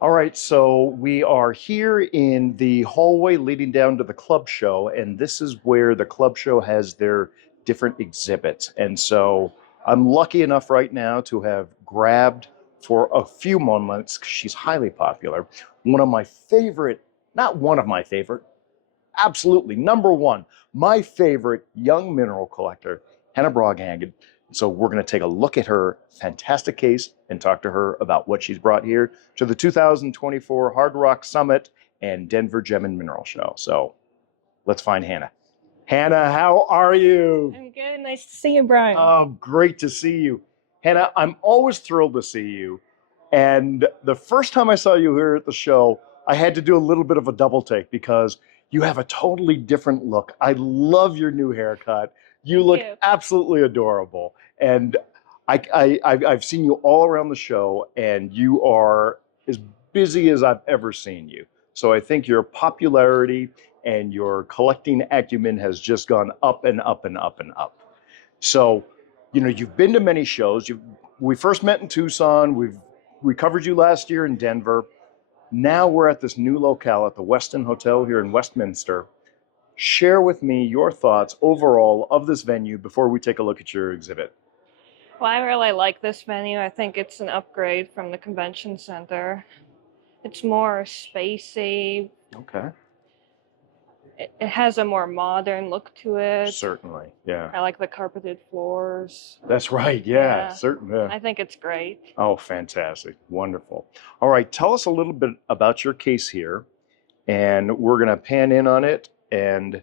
All right, so we are here in the hallway leading down to the club show, and this is where the club show has their different exhibits. And so I'm lucky enough right now to have grabbed for a few moments, 'cause she's highly popular, one of my favorite, not one of my favorite, absolutely number one, my favorite young mineral collector, Hannah Brodhagen. So we're going to take a look at her fantastic case and talk to her about what she's brought here to the 2024 Hard Rock Summit and Denver Gem and Mineral Show. So let's find Hannah. Hannah, how are you? I'm good. Nice to see you, Brian. Oh, great to see you. Hannah, I'm always thrilled to see you. And the first time I saw you here at the show, I had to do a little bit of a double take because you have a totally different look. I love your new haircut. You look absolutely adorable. And I've seen you all around the show, and you are as busy as I've ever seen you. So I think your popularity and your collecting acumen has just gone up and up and up and up. So, you know, you've been to many shows. We first met in Tucson. We covered you last year in Denver. Now we're at this new locale at the Westin Hotel here in Westminster. Share with me your thoughts overall of this venue before we take a look at your exhibit. Well, I really like this venue. I think it's an upgrade from the convention center. It's more spacey. Okay. It has a more modern look to it. Certainly, yeah. I like the carpeted floors. That's right, yeah. Certainly. I think it's great. Oh, fantastic. Wonderful. All right, tell us a little bit about your case here, and we're going to pan in on it. And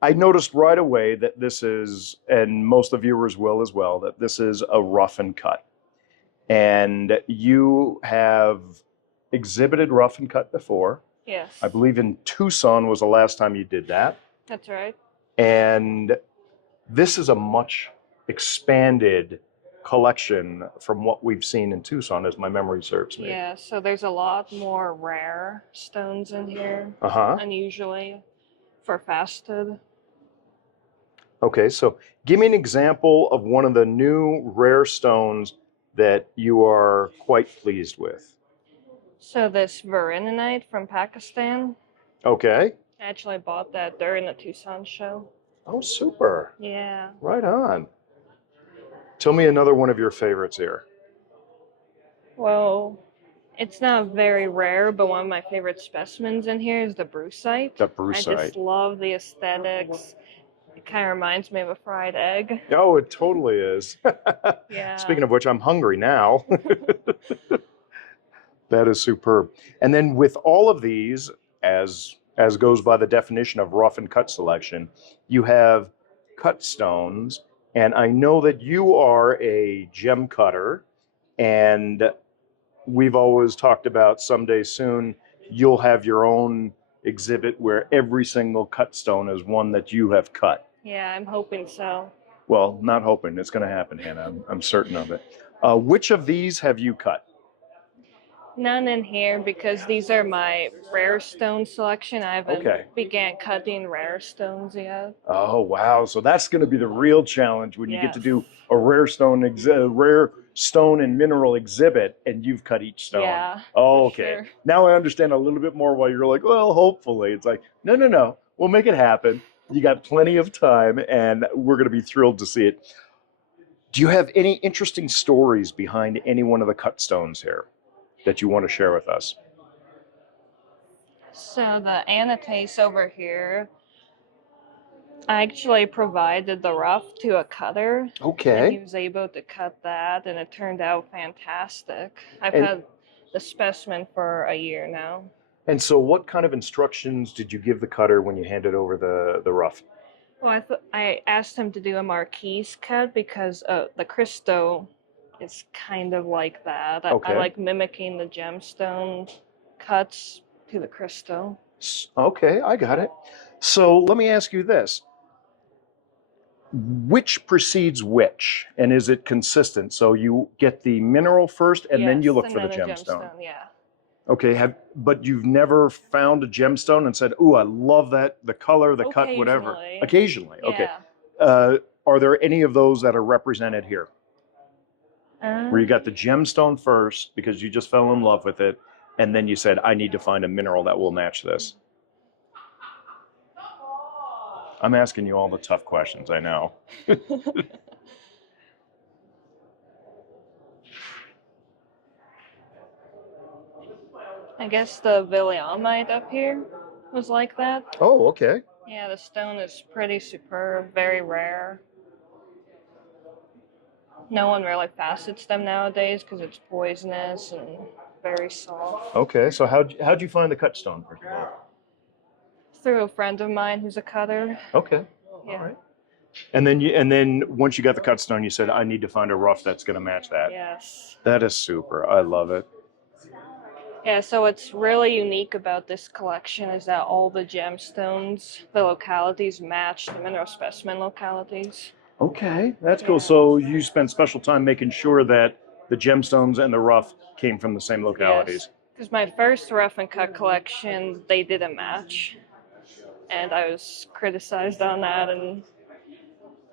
I noticed right away that this is, and most of the viewers will as well, that this is a rough and cut. And you have exhibited rough and cut before. Yes. I believe in Tucson was the last time you did that. That's right. And this is a much expanded collection from what we've seen in Tucson, as my memory serves me. Yeah, so there's a lot more rare stones in here, unusually, for faceted. Okay, so give me an example of one of the new rare stones that you are quite pleased with. So this verinonite from Pakistan. Okay. I actually bought that during the Tucson show. Oh, super. Yeah. Right on. Tell me another one of your favorites here. Well, it's not very rare, but one of my favorite specimens in here is the brucite. The brucite. I just love the aesthetics. It kind of reminds me of a fried egg. Oh, it totally is. Yeah. Speaking of which, I'm hungry now. That is superb. And then with all of these, as goes by the definition of rough and cut selection, you have cut stones. And I know that you are a gem cutter, and we've always talked about someday soon you'll have your own exhibit where every single cut stone is one that you have cut. Yeah, I'm hoping so. Well, not hoping. It's going to happen, Hannah. I'm certain of it. Which of these have you cut? None in here because these are my rare stone selection. I haven't began cutting rare stones yet. Oh, wow. So that's going to be the real challenge when you get to do a rare stone and mineral exhibit, and you've cut each stone. Yeah. Oh, okay. Sure. Now I understand a little bit more why you're like, well, hopefully. It's like, no. We'll make it happen. You got plenty of time, and we're going to be thrilled to see it. Do you have any interesting stories behind any one of the cut stones here that you want to share with us? So the anatase over here, I actually provided the rough to a cutter. Okay. And he was able to cut that, and it turned out fantastic. I've had the specimen for a year now. And so what kind of instructions did you give the cutter when you handed over the rough? Well, I asked him to do a marquise cut because the crystal is kind of like that. I like mimicking the gemstone cuts to the crystal. Okay, I got it. So let me ask you this. Which precedes which, and is it consistent? So you get the mineral first, and then you look for the gemstone. Yeah. Okay, but you've never found a gemstone and said, "Ooh, I love that, the color, the cut, whatever." Occasionally, yeah. okay. Are there any of those that are represented here? where you got the gemstone first because you just fell in love with it, and then you said, I need to find a mineral that will match this? I'm asking you all the tough questions, I know. I guess the Williamite up here was like that. Oh, okay. Yeah, the stone is pretty superb, very rare. No one really facets them nowadays because it's poisonous and very soft. Okay, so how'd you find the cut stone, first of all? Through a friend of mine who's a cutter. Okay, Yeah. all right. And then once you got the cut stone, you said, I need to find a rough that's going to match that. Yes. That is super. I love it. Yeah, so what's really unique about this collection is that all the gemstones, the localities match the mineral specimen localities. Okay, that's cool. Yeah. So you spent special time making sure that the gemstones and the rough came from the same localities. Because my first rough and cut collection, they didn't match. And I was criticized on that. And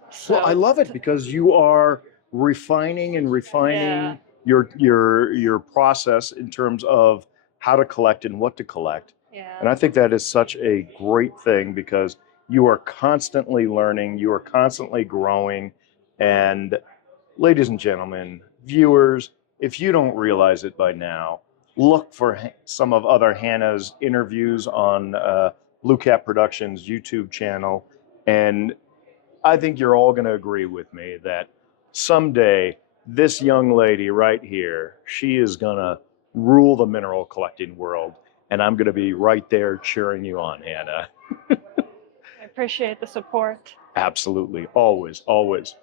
so, well, I love it because you are refining and refining your process in terms of how to collect and what to collect. Yeah. And I think that is such a great thing because you are constantly learning, you are constantly growing. And ladies and gentlemen, viewers, if you don't realize it by now, look for some of other Hannah's interviews on Blue Cat Productions YouTube channel. And I think you're all going to agree with me that someday this young lady right here, she is going to rule the mineral collecting world. And I'm going to be right there cheering you on, Hannah. I appreciate the support. Absolutely. Always, always.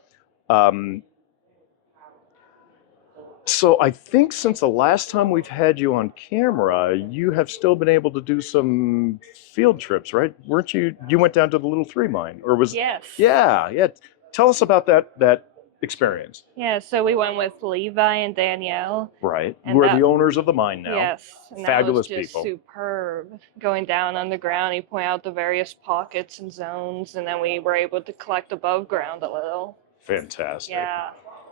So I think since the last time we've had you on camera, you have still been able to do some field trips, right? Weren't you? You went down to the Little Three Mine, or was? Yes. Yeah. Tell us about that experience. Yeah, so we went with Levi and Danielle. Right. And We're the owners of the mine now. Yes. And Fabulous that was just people. superb. Going down underground, you point out the various pockets and zones, and then we were able to collect above ground a little. Fantastic. Yeah.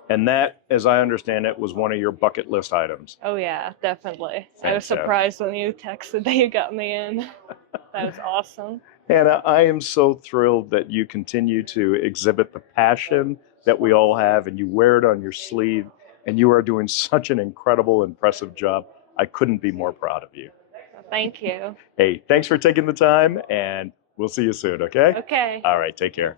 And that, as I understand it, was one of your bucket list items. Oh yeah, definitely. Fantastic. I was surprised when you texted that you got me in. That was awesome. Hannah, I am so thrilled that you continue to exhibit the passion that we all have, and you wear it on your sleeve, and you are doing such an incredible, impressive job. I couldn't be more proud of you. Thank you. Hey, thanks for taking the time, and we'll see you soon, okay? Okay. All right, take care.